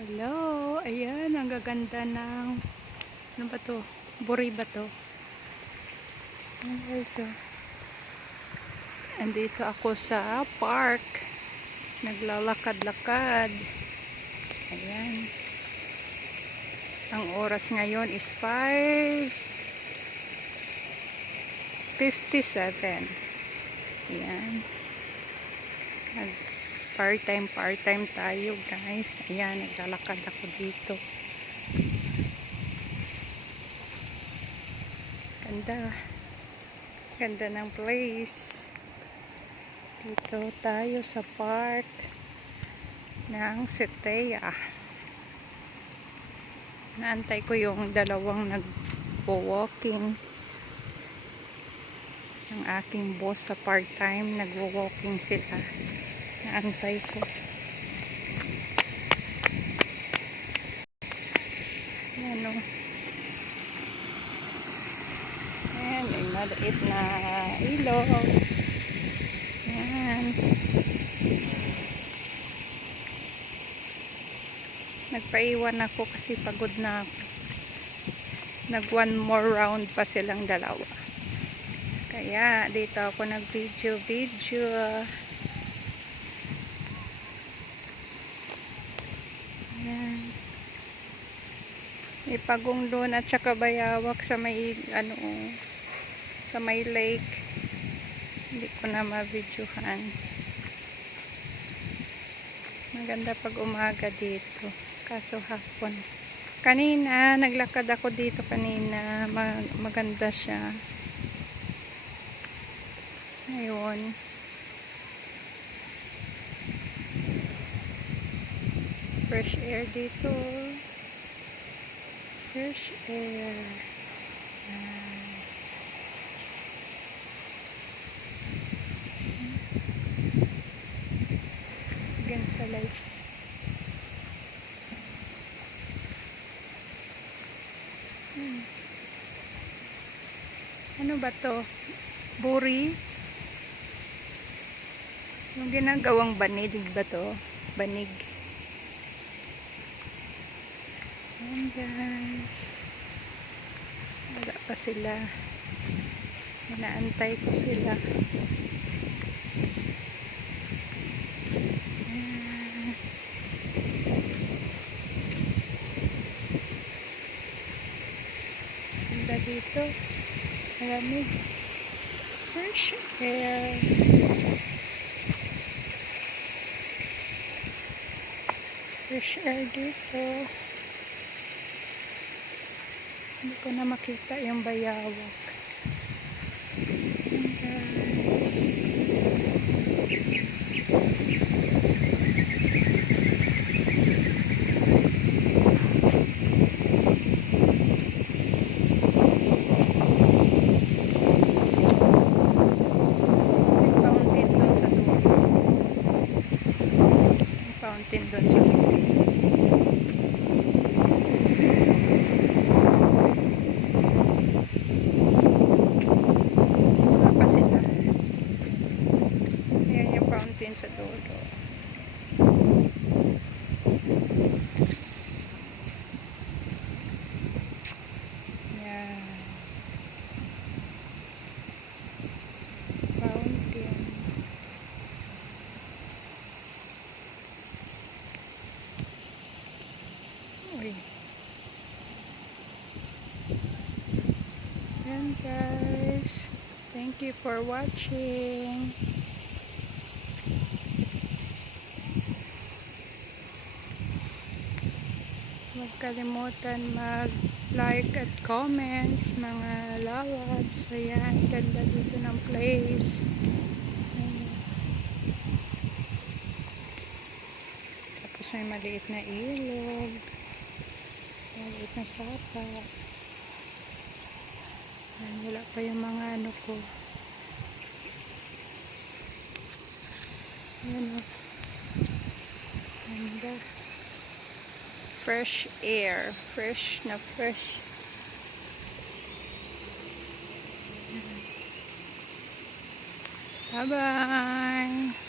Hello, ayan, ang gaganda ng, ano ba to? Buri ba to? Ayan guys, oh. Andito ako sa park. Naglalakad-lakad. Ayan. Ang oras ngayon is 5:57. Ayan. Part-time tayo guys. Ayan, naglalakad ako dito. Ganda ng place. Dito tayo sa park ng Setea. Naantay ko yung dalawang nagwo-walking. Ang aking boss sa part-time, nagwo-walking sila. Naantay ko. Ayan o. Ayan, may maliit na ilog. Ayan. Nagpaiwan ako kasi pagod na ako. Nag one more round pa silang dalawa. Kaya dito ako nag video. Ayan. May pagong doon at saka bayawak sa may ano, sa may lake. Hindi ko na ma-videohan. Maganda pag umaga dito. Kaso hapon. Kanina, naglakad ako dito kanina. Maganda siya. Ngayon. Fresh air dito. Fresh air. Against the light. Ano ba to? Buri? Yung ginagawang banig ba to? Banig. Ayan guys. Wala pa sila. Inaantay ko sila. Ayan. Ganda dito. Malamig. Fresh air. Fresh air dito. Hindi ko na makita yung bayawak. Fountain doon sa wala pa sila. Ayan yung fountain sa dulo. Ayan. Fountain. Uy. Ayan guys. Thank you for watching. Huwag kalimutan mag-like at comments mga loves. Ayan, ganda dito ng place. Ayan. Tapos may maliit na ilog. Maliit na sapa. Ayan, wala pa yung mga ano ko. Ayan o. Ganda. Fresh air. Fresh na fresh. Bye-bye.